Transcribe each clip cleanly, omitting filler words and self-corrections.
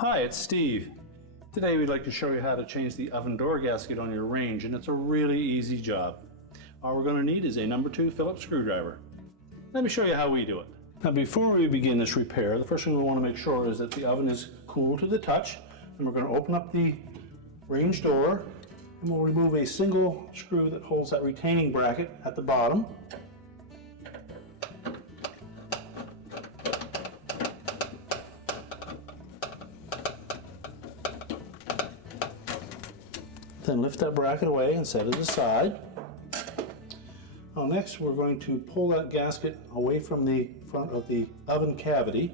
Hi, it's Steve. Today we'd like to show you how to change the oven door gasket on your range, and it's a really easy job. All we're going to need is a number 2 Phillips screwdriver. Let me show you how we do it. Now before we begin this repair, the first thing we want to make sure is that the oven is cool to the touch, and we're going to open up the range door and we'll remove a single screw that holds that retaining bracket at the bottom. Then lift that bracket away and set it aside. Now next we're going to pull that gasket away from the front of the oven cavity,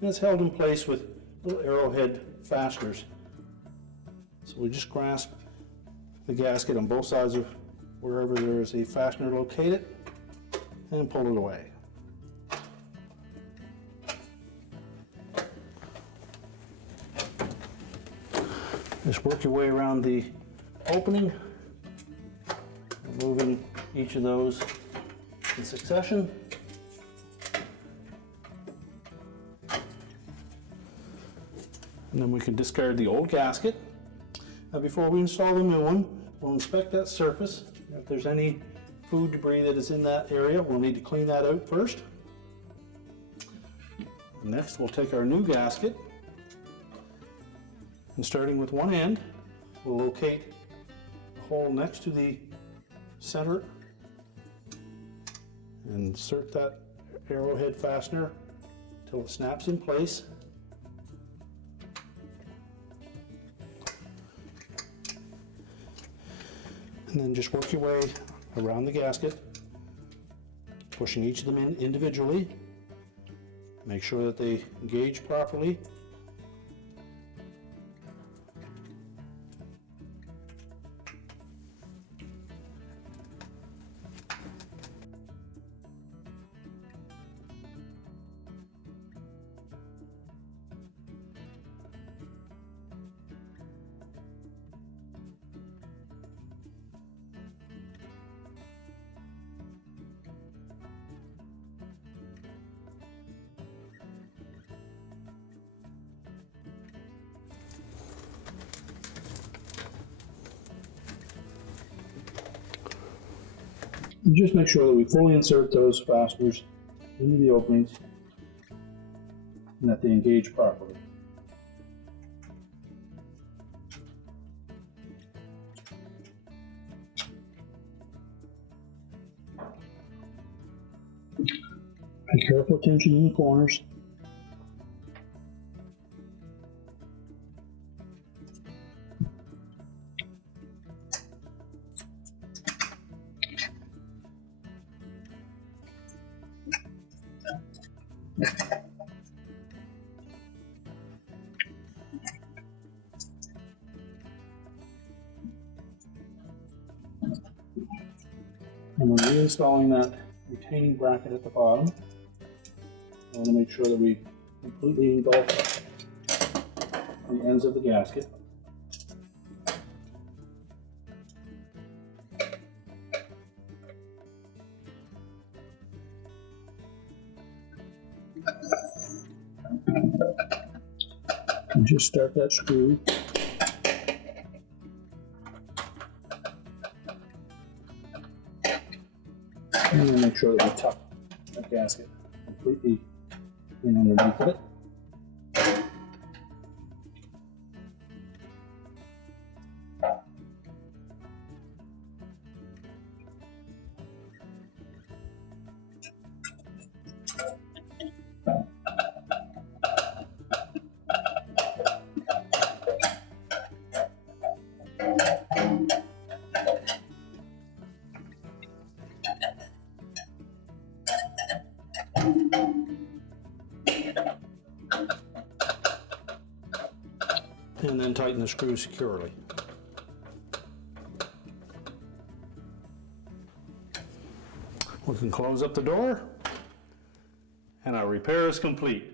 and it's held in place with little arrowhead fasteners. So we just grasp the gasket on both sides of wherever there is a fastener located and pull it away. Just work your way around the opening, removing each of those in succession. And then we can discard the old gasket. Now before we install the new one, we'll inspect that surface. If there's any food debris that is in that area, we'll need to clean that out first. Next, we'll take our new gasket, and starting with one end, we'll locate the hole next to the center and insert that arrowhead fastener until it snaps in place. And then just work your way around the gasket, pushing each of them in individually. Make sure that they engage properly. Just make sure that we fully insert those fasteners into the openings and that they engage properly. Pay careful attention in the corners. And when reinstalling that retaining bracket at the bottom, I want to make sure that we completely engulf the ends of the gasket. And just start that screw. And then make sure that we tuck that gasket completely in underneath of it. And then tighten the screw securely. We can close up the door, and our repair is complete.